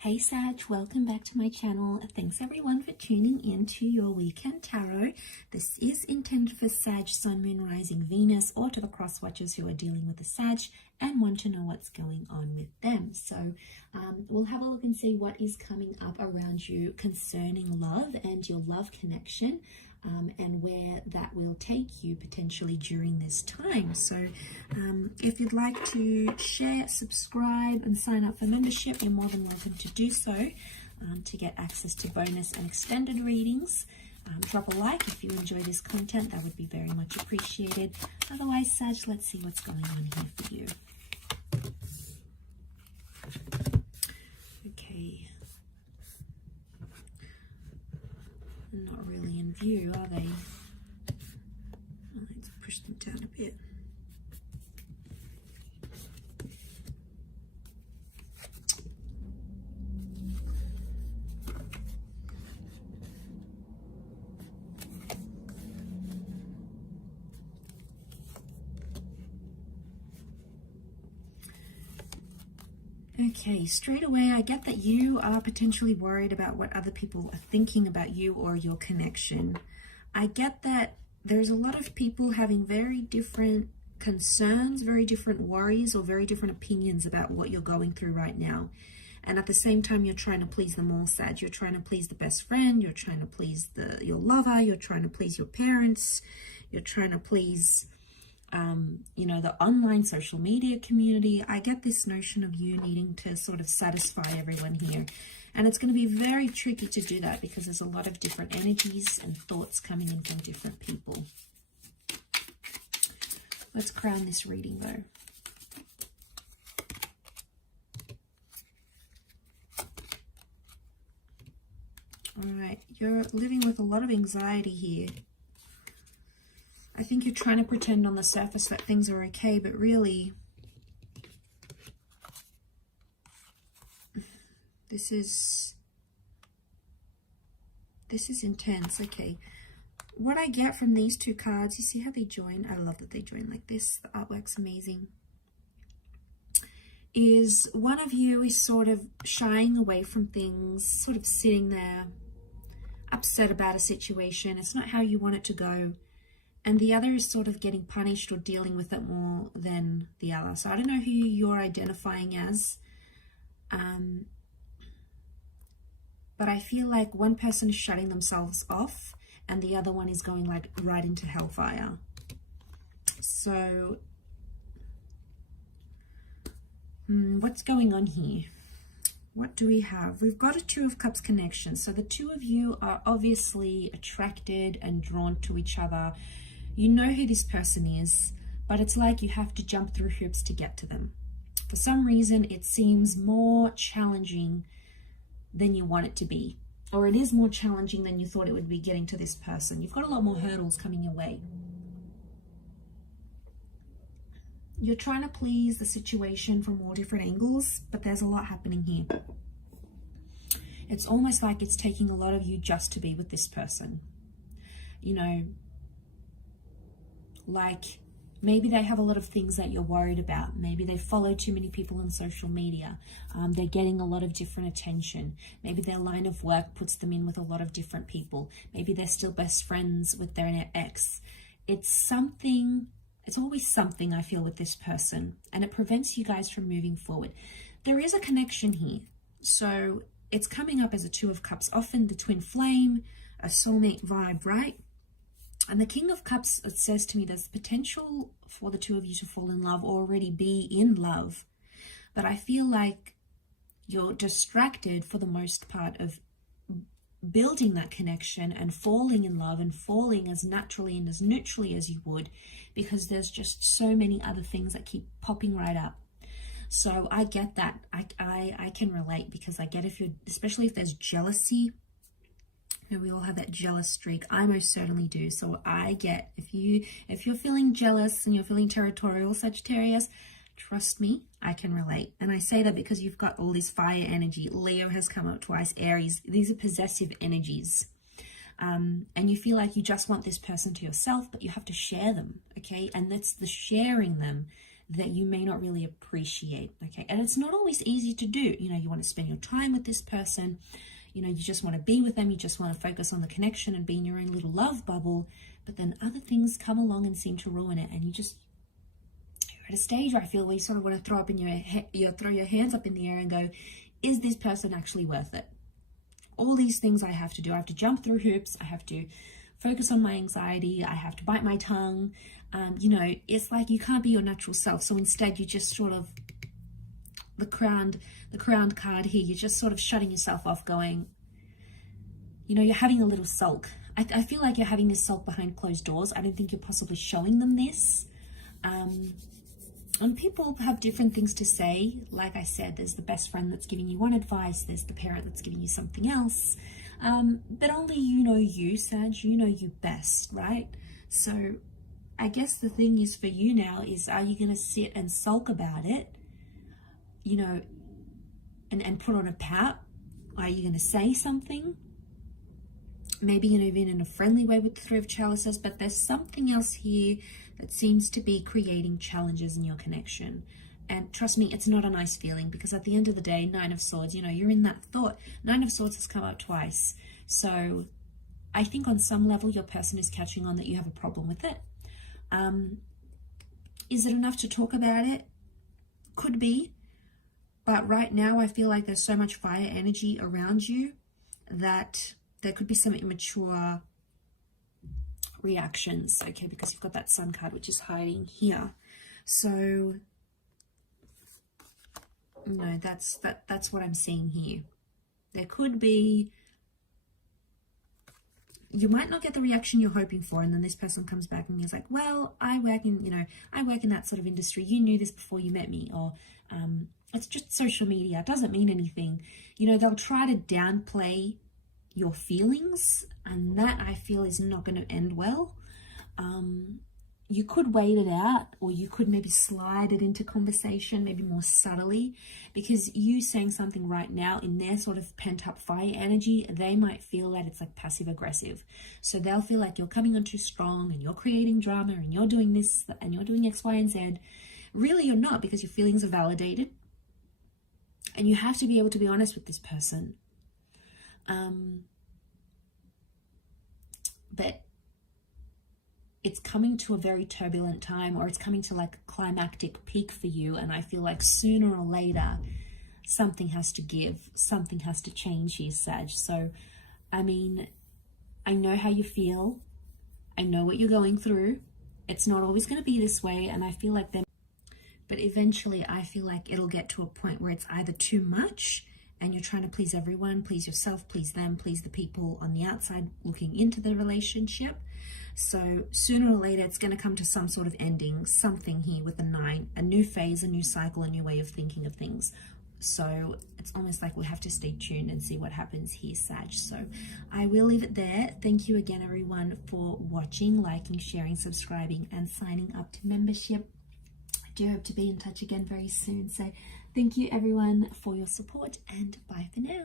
Hey Sag, welcome back to my channel. Thanks everyone for tuning in to your weekend tarot. This is intended for Sag, Sun, Moon, Rising, Venus, or to the cross watchers who are dealing with the Sag and want to know what's going on with them. So we'll have a look and see what is coming up around you concerning love and your love connection. And where that will take you potentially during this time. So if you'd like to share, subscribe and sign up for membership, you're more than welcome to do so to get access to bonus and extended readings. Drop a like if you enjoy this content, that would be very much appreciated. Otherwise, Sag, let's see what's going on here for you. Okay. Not really in view, are they? Let's push them down a bit. Okay, straight away, I get that you are potentially worried about what other people are thinking about you or your connection. I get that there's a lot of people having very different concerns, very different worries, or very different opinions about what you're going through right now. And at the same time, you're trying to please them all, Sag. You're trying to please the best friend, you're trying to please your lover, you're trying to please your parents, you're trying to please you know, the online social media community. I get this notion of you needing to sort of satisfy everyone here. And it's going to be very tricky to do that because there's a lot of different energies and thoughts coming in from different people. Let's crown this reading though. All right, you're living with a lot of anxiety here. I think you're trying to pretend on the surface that things are okay, but really, this is intense. Okay, what I get from these two cards, you see how they join? I love that they join like this. The artwork's amazing. Is one of you is sort of shying away from things, sort of sitting there, upset about a situation. It's not how you want it to go. And the other is sort of getting punished or dealing with it more than the other. So I don't know who you're identifying as. But I feel like one person is shutting themselves off and the other one is going like right into hellfire. So what's going on here? What do we have? We've got a Two of Cups connection. So the two of you are obviously attracted and drawn to each other. You know who this person is, but it's like you have to jump through hoops to get to them. For some reason, it seems more challenging than you want it to be. Or it is more challenging than you thought it would be getting to this person. You've got a lot more hurdles coming your way. You're trying to please the situation from all different angles, but there's a lot happening here. It's almost like it's taking a lot of you just to be with this person. You know, like maybe they have a lot of things that you're worried about. Maybe they follow too many people on social media. They're getting a lot of different attention. Maybe their line of work puts them in with a lot of different people. Maybe they're still best friends with their ex. It's something, it's always something I feel with this person, and it prevents you guys from moving forward. There is a connection here. So it's coming up as a Two of Cups, often the twin flame, a soulmate vibe, right? And the King of Cups, it says to me, there's potential for the two of you to fall in love or already be in love. But I feel like you're distracted for the most part of building that connection and falling in love and falling as naturally and as neutrally as you would, because there's just so many other things that keep popping right up. So I get that. I can relate, because I get if you're, especially if there's jealousy. And we all have that jealous streak. I most certainly do. So I get, if you're feeling jealous and you're feeling territorial, Sagittarius, trust me, I can relate. And I say that because you've got all this fire energy. Leo has come up twice, Aries. These are possessive energies. And you feel like you just want this person to yourself, but you have to share them, okay? And that's the sharing them that you may not really appreciate, okay? And it's not always easy to do. You know, you want to spend your time with this person, you know, you just want to be with them, you just want to focus on the connection and be in your own little love bubble, but then other things come along and seem to ruin it, and you're at a stage where I feel where you sort of want to throw your hands up in the air and go, is this person actually worth it? All these things I have to do. I have to jump through hoops. I have to focus on my anxiety. I have to bite my tongue. You know, it's like you can't be your natural self. So instead, you just sort of, the crowned card here, you're just sort of shutting yourself off, going, you know, you're having a little sulk. I feel like you're having this sulk behind closed doors. I don't think you're possibly showing them this. And people have different things to say. Like I said, there's the best friend that's giving you one advice. There's the parent that's giving you something else. But only you know you, Sag. You know you best, right? So I guess the thing is for you now is, are you going to sit and sulk about it, you know, and put on a pout? Are you going to say something? Maybe, you know, even in a friendly way with the Three of Chalices, but there's something else here that seems to be creating challenges in your connection. And trust me, it's not a nice feeling, because at the end of the day, Nine of Swords, you know, you're in that thought. Nine of Swords has come up twice. So I think on some level, your person is catching on that you have a problem with it. Is it enough to talk about it? Could be. But right now, I feel like there's so much fire energy around you that there could be some immature reactions, okay, because you've got that Sun card, which is hiding here. So, no, that's what I'm seeing here. There could be, you might not get the reaction you're hoping for, and then this person comes back and is like, well, I work in that sort of industry. You knew this before you met me, or it's just social media. It doesn't mean anything. You know, they'll try to downplay your feelings, and that I feel is not going to end well. You could wait it out, or you could maybe slide it into conversation, maybe more subtly, because you saying something right now in their sort of pent-up fire energy, they might feel that it's like passive-aggressive. So they'll feel like you're coming on too strong, and you're creating drama, and you're doing this, and you're doing X, Y, and Z. Really, you're not, because your feelings are validated, and you have to be able to be honest with this person. But it's coming to a very turbulent time, or it's coming to like a climactic peak for you, and I feel like sooner or later something has to give, something has to change here, Sag. So I mean, I know how you feel, I know what you're going through. It's not always going to be this way, and I feel like but eventually I feel like it'll get to a point where it's either too much and you're trying to please everyone, please yourself, please them, please the people on the outside looking into the relationship. So sooner or later, it's going to come to some sort of ending, something here with the 9, a new phase, a new cycle, a new way of thinking of things. So it's almost like we have to stay tuned and see what happens here, Sag. So I will leave it there. Thank you again, everyone, for watching, liking, sharing, subscribing, and signing up to membership. I do hope to be in touch again very soon. So thank you, everyone, for your support, and bye for now.